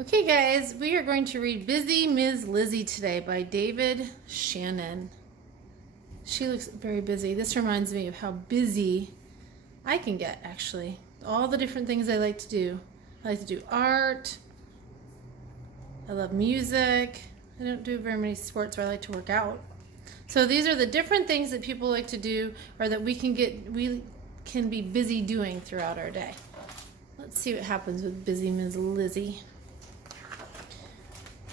Okay, guys, we are going to read Bizzy Mizz Lizzy today by Shannon. She looks very busy. This reminds me of how busy I can get, actually. All the different things I like to do. I like to do art. I love music. I don't do very many sports, but I like to work out. So these are the different things that people like to do, or that we can be busy doing throughout our day. Let's see what happens with Bizzy Mizz Lizzy.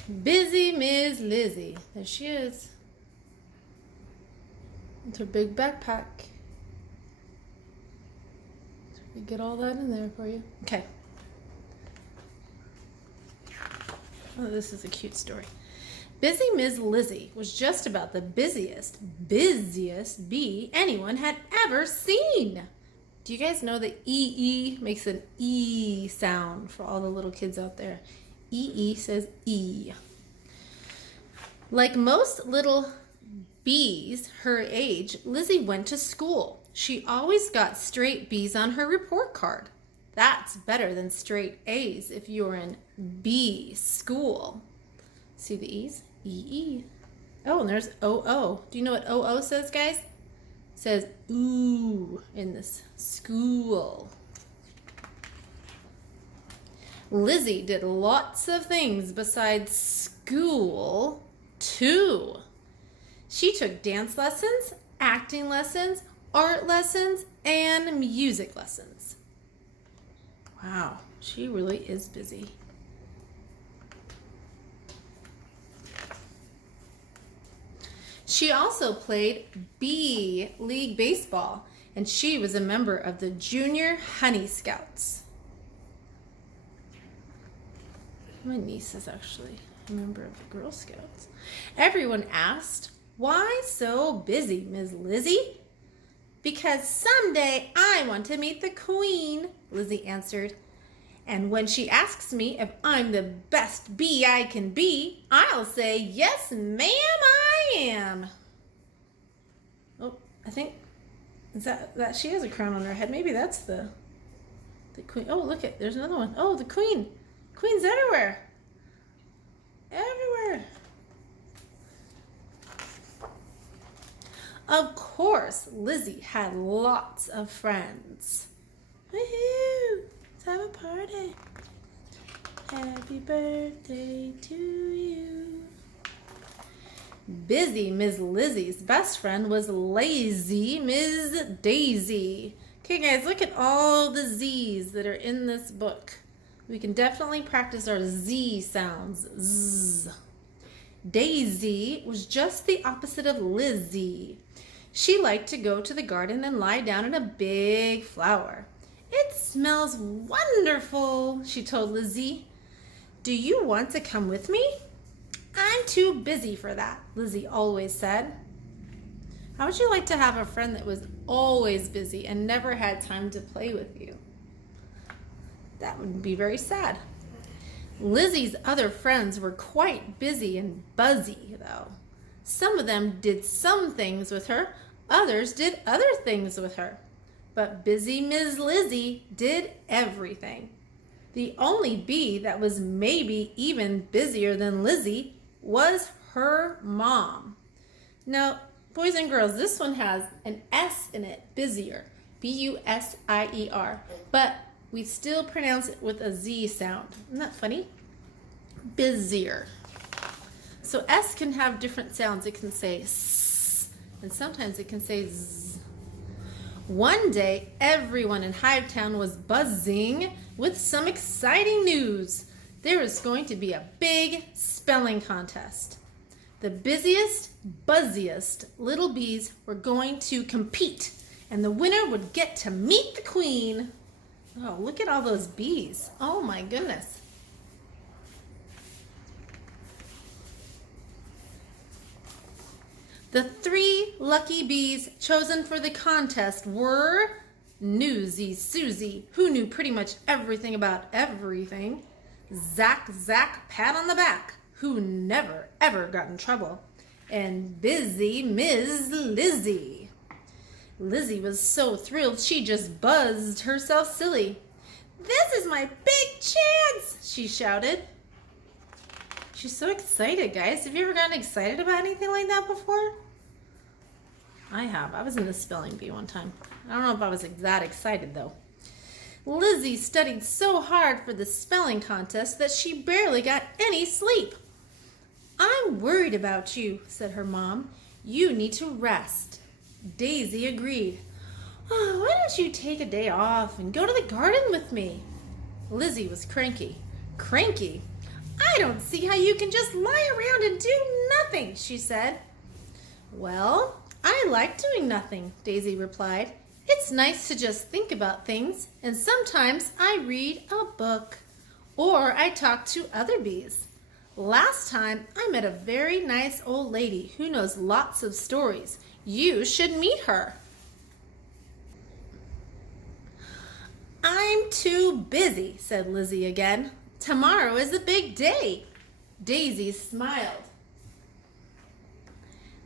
Bizzy Mizz Lizzy. There she is. With her big backpack. So we get all that in there for you. Okay. Oh, this is a cute story. Bizzy Mizz Lizzy was just about the busiest bee anyone had ever seen. Do you guys know that E makes an E sound for all the little kids out there? E says E. Like most little bees her age, Lizzy went to school. She always got straight B's on her report card. That's better than straight A's if you're in B school. See the E's? E. Oh, and there's O. Do you know what O says, guys? It says ooh in this school. Lizzy did lots of things besides school, too. She took dance lessons, acting lessons, art lessons, and music lessons. Wow, she really is busy. She also played Bee League baseball, and she was a member of the Junior Honey Scouts. My niece is actually a member of the Girl Scouts. Everyone asked, "Why so busy, Ms. Lizzy?" "Because someday I want to meet the Queen," Lizzy answered. "And when she asks me if I'm the best bee I can be, I'll say, 'Yes, ma'am, I am.'" Oh, I think is that she has a crown on her head. Maybe that's the Queen. Oh, look it. There's another one. Oh, the Queen. Queen's everywhere. Everywhere. Of course, Lizzy had lots of friends. Woohoo! Let's have a party. Happy birthday to you. Bizzy Mizz Lizzy's best friend was Lazy Miss Daisy. Okay, guys, look at all the Z's that are in this book. We can definitely practice our Z sounds. Z. Daisy was just the opposite of Lizzy. She liked to go to the garden and lie down in a big flower. "It smells wonderful," she told Lizzy. "Do you want to come with me?" "I'm too busy for that," Lizzy always said. How would you like to have a friend that was always busy and never had time to play with you? That would be very sad. Lizzy's other friends were quite busy and buzzy, though. Some of them did some things with her, others did other things with her. But Bizzy Mizz Lizzy did everything. The only bee that was maybe even busier than Lizzy was her mom. Now, boys and girls, this one has an S in it, busier, B-U-S-I-E-R, but we still pronounce it with a Z sound. Isn't that funny? Busier. So S can have different sounds. It can say S, and sometimes it can say Z. One day, everyone in Hivetown was buzzing with some exciting news. There was going to be a big spelling contest. The busiest, buzziest little bees were going to compete, and the winner would get to meet the Queen. Oh, look at all those bees. Oh my goodness. The 3 lucky bees chosen for the contest were Newsy Susie, who knew pretty much everything about everything, Zack, pat on the back, who never ever got in trouble, and Bizzy Mizz Lizzy. Lizzy was so thrilled she just buzzed herself silly. "This is my big chance," she shouted. She's so excited, guys. Have you ever gotten excited about anything like that before? I have. I was in the spelling bee one time. I don't know if I was that excited, though. Lizzy studied so hard for the spelling contest that she barely got any sleep. I'm worried about you, said her mom. You need to rest. Daisy agreed. Oh, why don't you take a day off and go to the garden with me? Lizzy was cranky. Cranky? I don't see how you can just lie around and do nothing, she said. Well, I like doing nothing, Daisy replied. It's nice to just think about things, and sometimes I read a book, or I talk to other bees. Last time, I met a very nice old lady who knows lots of stories. You should meet her. I'm too busy, said Lizzy again. Tomorrow is a big day. Daisy smiled.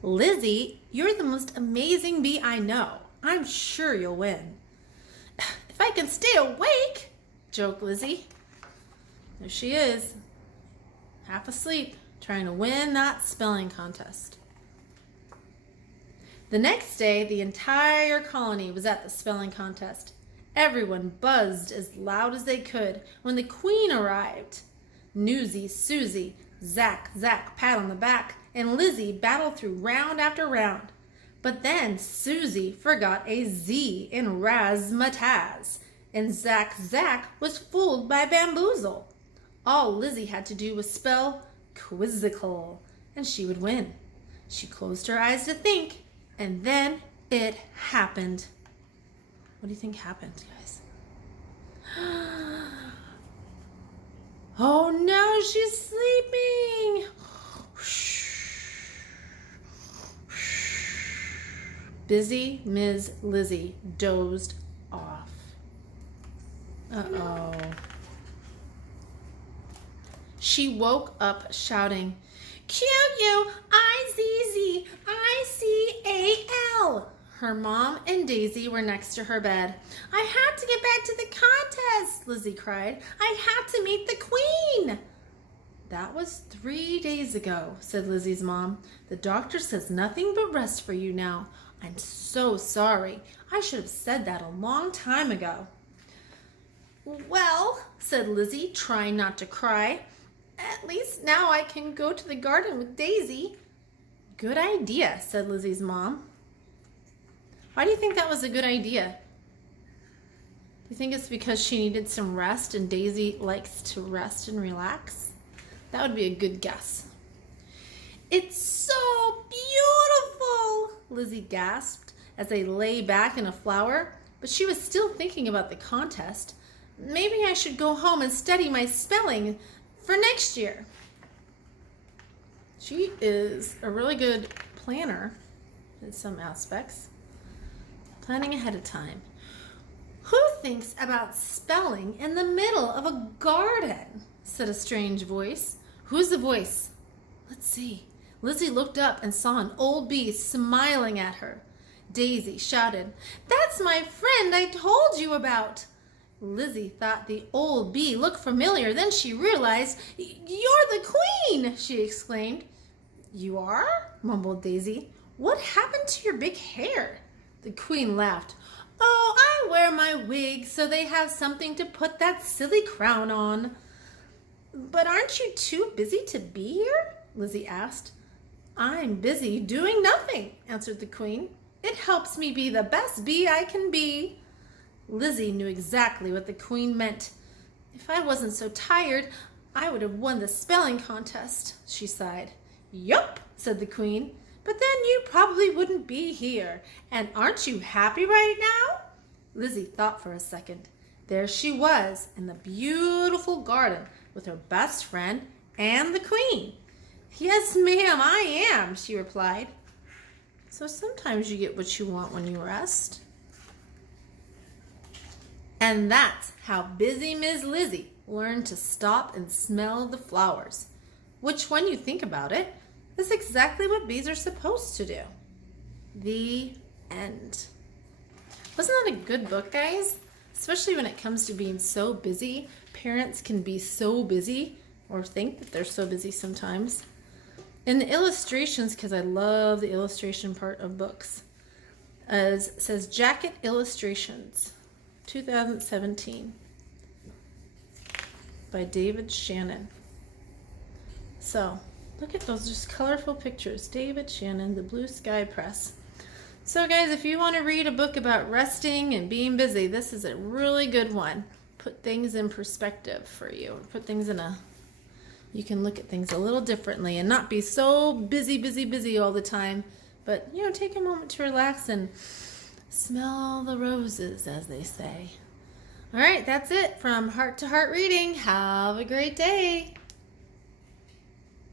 Lizzy, you're the most amazing bee I know. I'm sure you'll win. If I can stay awake, joked Lizzy. There she is, half asleep, trying to win that spelling contest. The next day, the entire colony was at the spelling contest. Everyone buzzed as loud as they could when the queen arrived. Newsy, Susie, Zack, pat on the back, and Lizzy battled through round after round. But then Susie forgot a Z in razzmatazz, and Zack was fooled by bamboozle. All Lizzy had to do was spell quizzical, and she would win. She closed her eyes to think, and then it happened. What do you think happened, guys? Oh no, she's sleeping. Bizzy Mizz Lizzy dozed off. Uh-oh. She woke up shouting, Q-U-I-Z-Z, I-C-A-L. Her mom and Daisy were next to her bed. I had to get back to the contest, Lizzy cried. I had to meet the queen. That was 3 days ago, said Lizzie's mom. The doctor says nothing but rest for you now. I'm so sorry. I should have said that a long time ago. Well, said Lizzy, trying not to cry, at least now I can go to the garden with Daisy. Good idea, said Lizzie's mom. Why do you think that was a good idea? Do you think it's because she needed some rest and Daisy likes to rest and relax? That would be a good guess. It's so beautiful, Lizzy gasped as they lay back in a flower, but she was still thinking about the contest. Maybe I should go home and study my spelling for next year. She is a really good planner in some aspects. Planning ahead of time. Who thinks about spelling in the middle of a garden? Said a strange voice. Who's the voice? Let's see. Lizzy looked up and saw an old bee smiling at her. Daisy shouted, That's my friend I told you about. Lizzy thought the old bee looked familiar. Then she realized, You're the queen, she exclaimed. You are? Mumbled Daisy. What happened to your big hair? The queen laughed. Oh, I wear my wig so they have something to put that silly crown on. But aren't you too busy to be here? Lizzy asked. I'm busy doing nothing, answered the queen. It helps me be the best bee I can be. Lizzy knew exactly what the queen meant. If I wasn't so tired, I would have won the spelling contest, she sighed. Yup, said the queen. But then you probably wouldn't be here. And aren't you happy right now? Lizzy thought for a second. There she was in the beautiful garden with her best friend and the queen. Yes, ma'am, I am, she replied. So sometimes you get what you want when you rest. And that's how Bizzy Mizz Lizzy learned to stop and smell the flowers, which, when you think about it, is exactly what bees are supposed to do. The end. Wasn't that a good book, guys? Especially when it comes to being so busy. Parents can be so busy or think that they're so busy sometimes. And the illustrations, because I love the illustration part of books, says Jacket Illustrations, 2017, by David Shannon. So look at those just colorful pictures. David Shannon, the Blue Sky Press. So guys, if you want to read a book about resting and being busy, this is a really good one. Put things in perspective for you. Put things in you can look at things a little differently and not be so busy all the time. But, you know, take a moment to relax and smell the roses, as they say. All right, that's it from Heart to Heart Reading. Have a great day.